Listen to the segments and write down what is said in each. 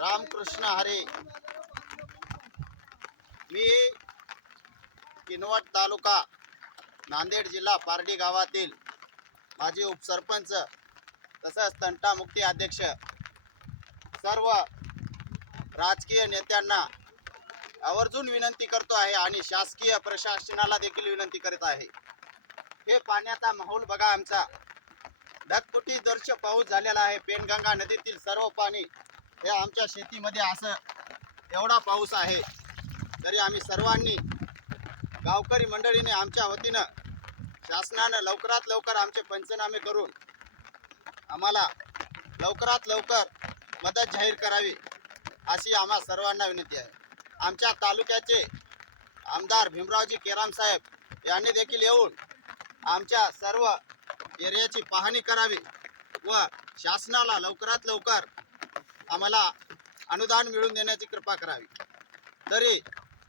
रामकृष्ण हरे. मी किनवट तालुका नांदेड जिल्हा पारडी गावातील माजी उपसरपंच तसंच तंटा मुक्ती अध्यक्ष सर्व राजकीय नेत्यांना आवर्जून विनंती करतो आहे आणि शासकीय प्रशासनाला देखील विनंती करत आहे. हे पाण्याचा माहोल बघा. आमचा ढगफुटी दर्श पाऊस झालेला आहे. पेनगंगा नदीतील सर्व पाणी हे आमच्या शेतीमध्ये असं एवढा पाऊस आहे. तरी आम्ही सर्वांनी गावकरी मंडळीने आमच्या वतीनं शासनानं लवकरात लवकर आमचे पंचनामे करून आम्हाला लवकरात लवकर मदत जाहीर करावी अशी आम्हा सर्वांना विनंती आहे. आमच्या तालुक्याचे आमदार भीमरावजी केराम साहेब यांनी देखील येऊन आमच्या सर्व एरियाची पाहणी करावी व शासनाला लवकरात लवकर आम्हाला अनुदान मिळवून देण्याची कृपा करावी. तरी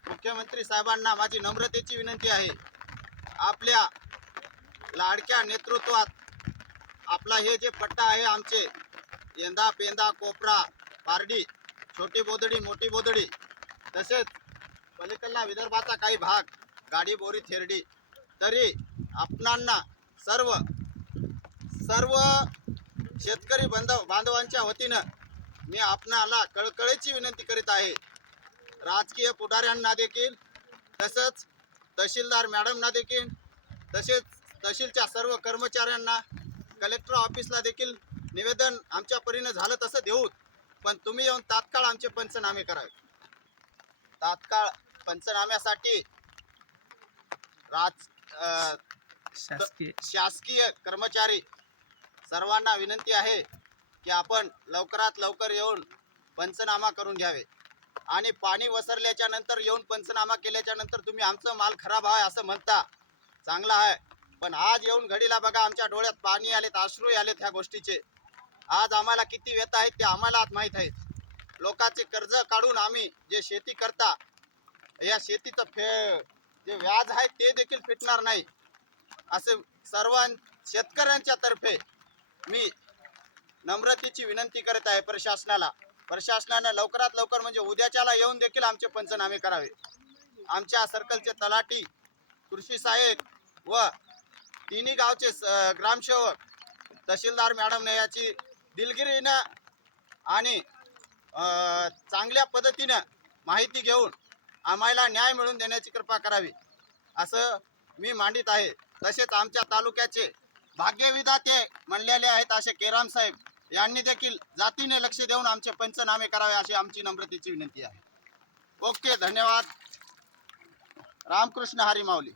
मुख्यमंत्री साहेबांना माझी नम्रतेची विनंती आहे. आपल्या लाडक्या नेतृत्वात आपला हे जे पट्टा आहे आमचे येंदा पेंदा कोपरा पारडी छोटी बोदडी मोठी बोदडी तसेच पलीकडला विदर्भाचा काही भाग गाडी बोरी थेरडी, तरी आपणांना सर्व शेतकरी बांधवांच्या वतीनं मी आपणाला कळकळीची विनंती करीत आहे. राजकीय पुढाऱ्यांना देखील तसंच तहसीलदार मॅडमना देखील तसेच तहसीलच्या सर्व कर्मचाऱ्यांना कलेक्टर ऑफिसला देखील निवेदन आमच्या परीनं झालं तसं देऊ, पण तुम्ही येऊन तात्काळ आमचे पंचनामे करावे. तात्काळ पंचनाम्यासाठी शासकीय कर्मचारी सर्वांना विनंती आहे की आपण लवकरात लवकर येऊन पंचनामा करून घ्यावे. आणि पाणी वसरल्याच्या नंतर येऊन पंचनामा केल्याच्या नंतर तुम्ही आमचं माल खराब आहे असं म्हणता, चांगलं आहे, पण आज येऊन घडीला बघा आमच्या डोळ्यात पाणी आलेत, अश्रू आलेत ह्या गोष्टीचे. आज आम्हाला किती व्यथा आहेत ते आम्हाला आज माहीत आहेत. लोकांचे कर्ज काढून आम्ही जे शेती करता या शेतीचं जे व्याज आहे ते देखील फिटणार नाही असे सर्व शेतकऱ्यांच्या तर्फे मी नम्रतेची विनंती करत आहे प्रशासनाला. प्रशासनानं लवकरात लवकर म्हणजे उद्याच्याला येऊन देखील आमचे पंचनामे करावे. आमच्या सर्कलचे तलाठी, कृषी सहाय्यक व तिन्ही गावचे ग्रामसेवक तहसीलदार मॅडमने याची दिलगिरीनं आणि चांगल्या पद्धतीनं माहिती घेऊन आम्हाला न्याय मिळवून देण्याची कृपा करावी असं मी मांडित आहे. तसेच आमच्या तालुक्याचे भाग्यविधाते म्हणलेले आहेत असे केराम साहेब यांनी देखील जातीने लक्ष देऊन आमचे पंचनामे करावे अशी आमची नम्रतेची विनंती आहे. ओके, धन्यवाद. रामकृष्ण हरी माऊली.